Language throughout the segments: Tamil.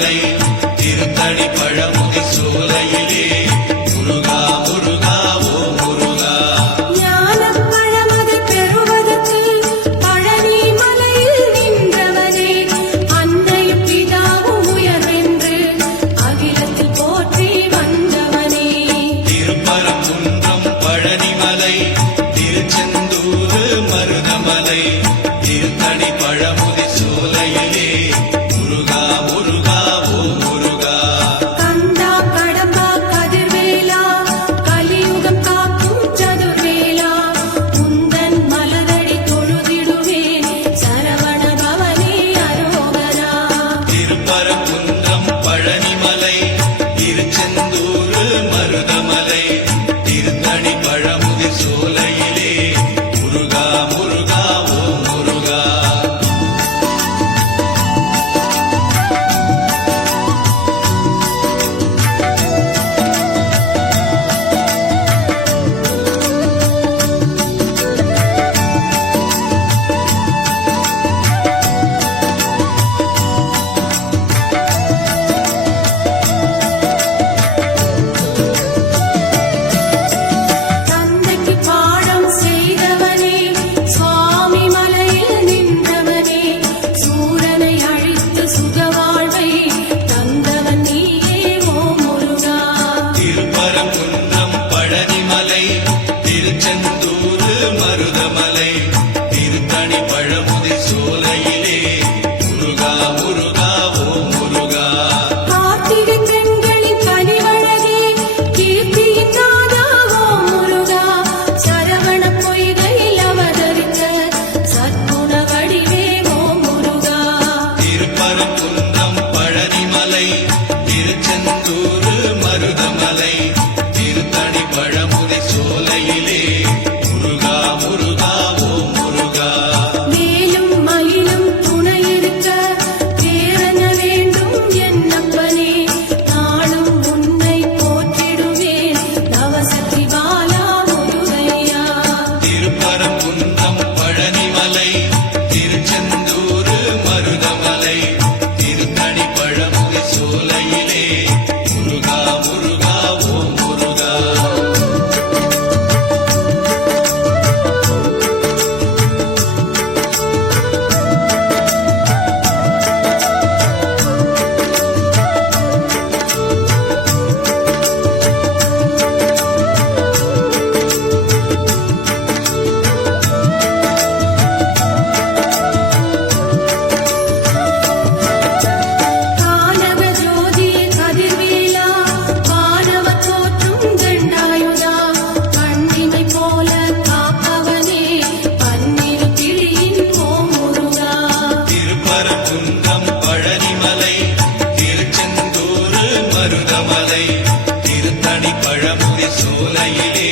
மருதமலை திருத்தணி பழமுதி சோலையிலே முருகா முருகா ஓ முருகா. ஞானப் பழமது பெறுவதற்கு பழனி மலையில் நின்றவனே, அன்னையும் பிதாவும் உயர்வென்று அகிலத்தில் போற்றி வந்தவனே. திருப்பரங்குன்றம் பழனிமலை திருச்செந்தூர் மருதமலை திருத்தணி பழமுதி சோலையிலே முருகா முருகா ஓ முருகா. கந்தா கடம்பா கதிர்வேலா கலியுகம் காக்கும் சதுர்வேலா, உந்தன் மலரடி தொழுதிடுவேன் சரவண பவனே அரோகரா. திருப்பரங்குன்றம் பழனிமலை திருச்செந்தூர் மருதமலை திருத்தணி பழமுதி சோலையிலே முருகா முருகா ஓ முருகா. தந்தைக்கு பாடம் செய்தவனே, சுவாமி மலையில் நின்றவனே, சூரனை அழித்து சுகவாழ்வை தந்தவன் நீயே ஓ முருகா. திருப்பரங்குன்றம் பழனிமலை திருச்செந்தூர் மருதமலை திருத்தணி பழமுதி சோலையிலே முருகா முருகா ஓ முருகா. கார்த்திகை பெண்களின் கனிவழகே, கீர்த்தியின் நாதா ஓ முருகா. சரவண பொய்கையில் அவதரித்த சற்குண வடிவே ஓ முருகா. திருப்பரங்குன்றம் பழனிமலை திருச்செந்தூர் மருதமலை திருத்தணி பழமுதி சோலையிலே முருகா முருகா ஓ முருகா. மேலும் மயிலும் துணையிருக்க வேறென்ன வேண்டும் என்னப்பனே, நாளும் உன்னை போற்றிடுவேன் நவசக்தி பாலா முருகையா. திருப்பரங்குன்றம் பழனிமலை திருச்செந்தூர் மருதமலை திருத்தணி பழமுதி சோலையிலே முருகா முருகா ஓ முருகா. கானக ஜோதி கதிர்வேலா வானவர் போற்றும் தண்டாயுதா, கண்ணிமை போல காப்பவனே பன்னிரு கிளியின் ஓ முருகா. திருப்பரங்குன்றம் பழனிமலை திருச்செந்தூர் மருதமலை திருத்தணி பழமுதி சோலையிலே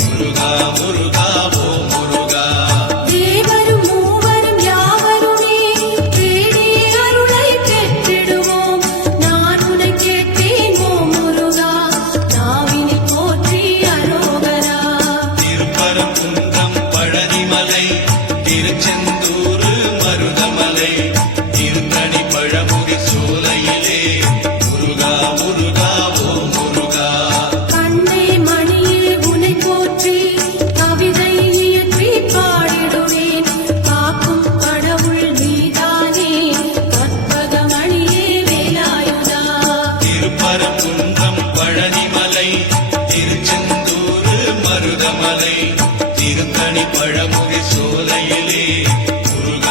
முருகா முருகா ஓ முருகா. தேவரும் மூவரும் யாவருமே தேடிய அருளை பெற்றிடுவோம், நான் உன்னை கேட்பேன் ஓ முருகா, நாவினில் போற்றி அரோகரா. திருப்பரங்குன்றம் பழனிமலை திருச்செந்தூர் மருதமலை திருத்தணி பழமுதி சோலையிலே முருகா முருகா ஓ முருகா. கண்ணே மணியே உன்னை போற்றி கவிதை இயற்றி பாடிடுவேன், காக்கும் கடவுள் நீதானே கற்பகமணியே வேலாயுதா. திருப்பரங்குன்றம் பழனிமலை திருச்செந்தூர் மருதமலை திருத்தணி பழமுதி சோலையிலே முருகா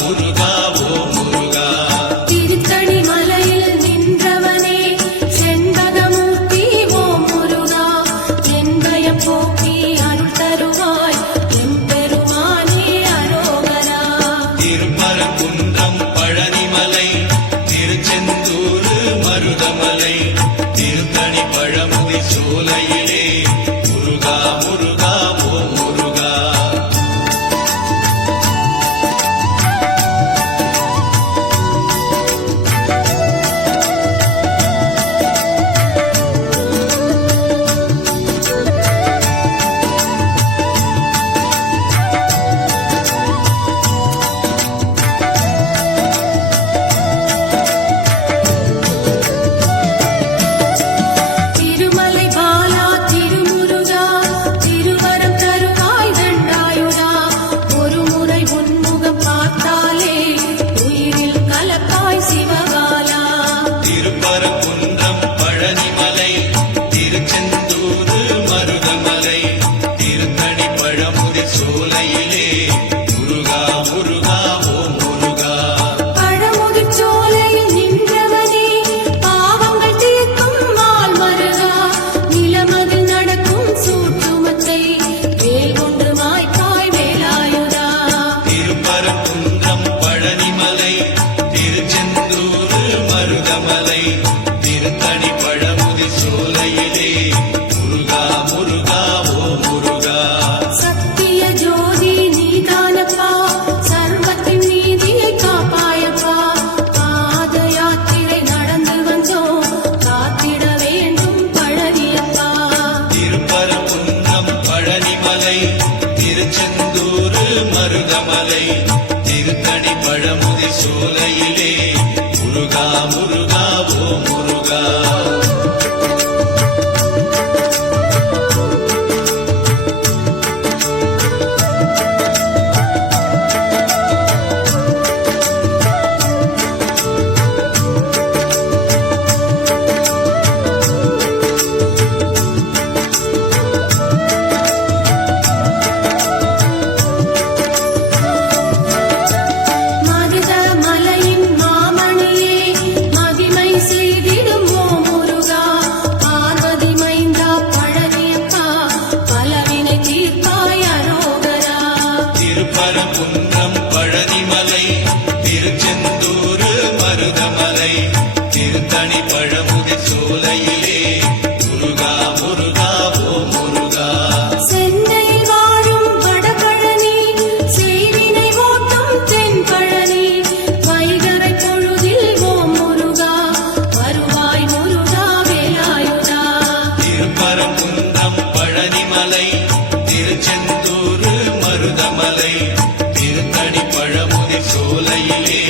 முருகா ஓம் முருகா. திருத்தணி மலையில் நின்றவனே செண்பகமூர்த்தி ஓம் முருகா, என்பயம் போக்கி அருள் தருவாய் எம்பெருமானே அரோகரா. திருப்பரங்குன்றம் பழனிமலை திருச்செந்தூர் மருதமலை திருத்தணி பழமுதி சோலையிலே முருகா முருகா ஓம் முருகா. திருமலை பாலா திருமுருகா, திருவரம் தருவாய் தண்டாயுதா, ஒரு முறை உன்முகம் பார்த்தாலே உயிரில் கலப்பாய் சிவகாலா. திருப்பரங்குன்றம் பழனிமலை திருச்செந்தூர் மருதமலை திருத்தணி பழமுதி சோலையிலே முருகா முருகா ஓம் முருகா. பழமுதிர் சோலையில் நின்றவனே பாவங்கள் தீர்க்கும் மால் மருகா, நிலமதில் நடக்கும் சூட்டுமத்தை வேல் கொண்டு மாய்ப்பாய் வேலாயுதா. திருப்பரங்குன்றம் பழனிமலை திருச்செந்தூர் மருதமலை திருத்தணி பழமுதி சோலையிலே முருகா முருகா ஓம் முருகா. சத்திய ஜோதி நீதானப்பா, சர்வத்தின் நீதியை காப்பாயப்பா, பாத யாத்திரை நடந்து வந்தோம் காத்திட வேண்டும் பழனியப்பா. திருப்பரங்குன்றம் பழனிமலை திருச்செந்தூர் மருதமலை திருத்தணி பழமுதி சோலையிலே முருகா முருகா ஓம் முருகா. மருத மலையின் மாமணியே மகிமை செய்திடும் ஓம் முருகா, பார்வதி மைந்தா பழனியப்பா, பலவினை தீர்ப்பாய் அரோகரா. திருப்பரங்குன்றம் பழனிமலை திருச்செந்தூர் மருதமலை திருத்தணி பழமுதி சோலையிலே முருகா முருகா ஓம் முருகா. சென்னையில் வாழும் வடபழனி, செய்வினை ஓட்டும் தென்பழனி, வைகறை பொழுதில் ஓம் முருகா, வருவாய் முருகா வேலாயுதா. திருப்பரங்குன்றம் பழனிமலை திருச்செந்தூர் மருதமலை திருத்தணி பழமுதி சோலையிலே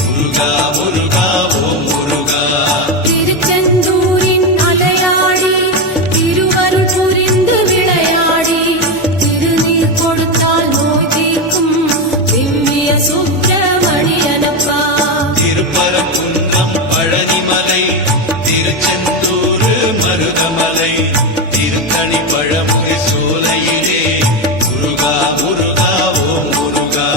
முருகா முருகா ஓம் முருகா. திருச்செந்தூரின் அலையாடி திருவருள் புரிந்து விளையாடி, திருநீர் கொடுத்தால் நோய் தீர்க்கும் திவ்ய சுப்பிரமணியனப்பா. திருப்பரங்குன்றம் பழனிமலை திருச்செந்தூர் மருதமலை திருத்தணி பழமுதி சோலையிலே முருகா முருகா ஓம் முருகா.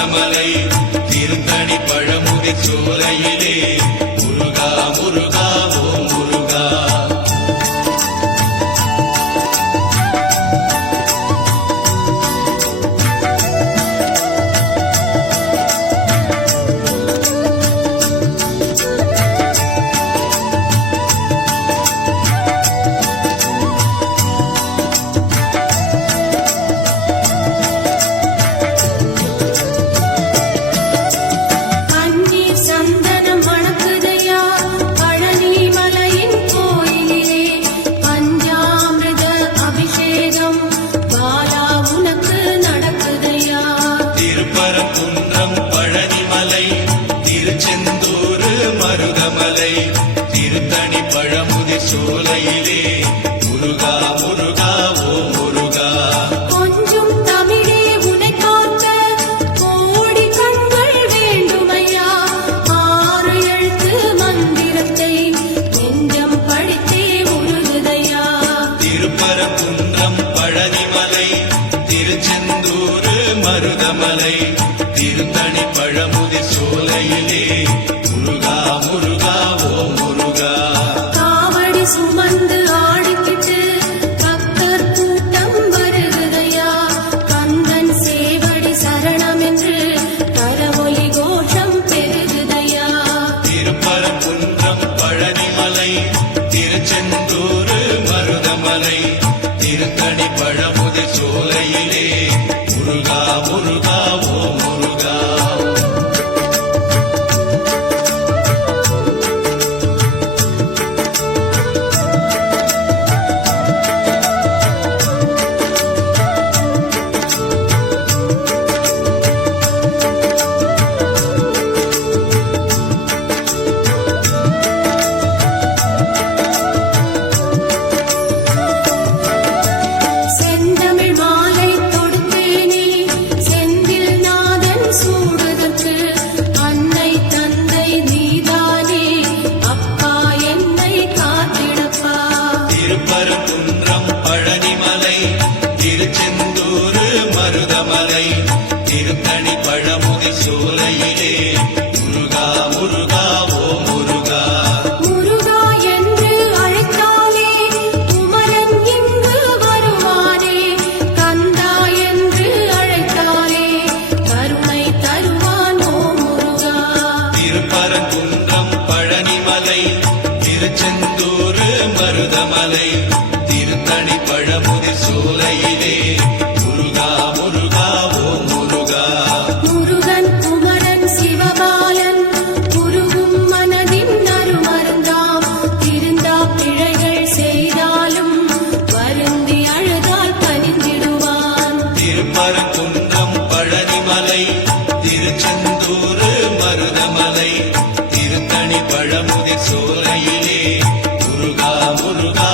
மருதமலை திருத்தணி பழமுதி சோலையிலே முருகா முருகா ஓம் முருகா பன்னீர் சந்தனம் மணக்குதையா பழனி மலையின் கோயிலிலே பஞ்சாமிர்த அபிஷேகம் பாலா உனக்கு நடக்குதையா திருப்பரங்குன்றம் பழனிமலை திருச்செந்தூர் மருதமலை திருத்தணி பழமுதி சோலையிலே முருகா முருகா ஓம் முருகா கொஞ்சம் தமிழே உனை காக்க கோடி கண்கள் வேண்டுமையா ஆறு எழுத்து மந்திரத்தை நெஞ்சம் படித்தே உருகுதையா திருப்பரங்குன்றம் பழனிமலை திருச்செந்தூர் மருதமலை திருத்தணி பழமுதி சோலையிலே முருகா முருகா ஓம் முருகா காவடி சுமந்து ஆடிக்கிட்டு பக்தர் கூட்டம் வருகுதையா கந்தன் சேவடி சரணம் என்று கரவொலி கோஷம் பெருகுதையா திருப்பரங்குன்றம் பழனிமலை திருச்செந்தூர் மருதமலை திருத்தணி பழமுதி சோலையிலே முருகா முருகா ஓம் முருகா செந்தமிழ் மாலை தொடுத்தேனே செந்தில் நாதன் சூடுதற்கு அன்னை தந்தை நீதானே அப்பா என்னை காத்திடப்பா திருப்பரங்குன்றம் பழனிமலை திருச்செந்தூர் மருதமலை திருத்தணி பழமுதி சோலையிலே முருகா முருகா ஓம் முருகா முருகா என்று அழைத்தாலே குமரன் இங்கு வருவானே கந்தா என்று அழைத்தாலே கருணை தருவான் ஓ முருகா திருப்பரங்குன்றம் பழனிமலை திருச்செந்தூர் மருதமலை திருத்தணி பழமுதி சோலையிலே முருகா முருகா ஓம் முருகா முருகன் குமரன் சிவபாலன் குருவும் மனதின் அருமருந்தாம் திருந்தா பிழைகள் செய்தாலும் வருந்தி அழுதால் பணிந்திடுவான் திருப்பரங்குன்றம் பழனிமலை திருச்செந்தூர் மருதமலை திருத்தணி பழமுதி சோலையிலே முருகா முருகா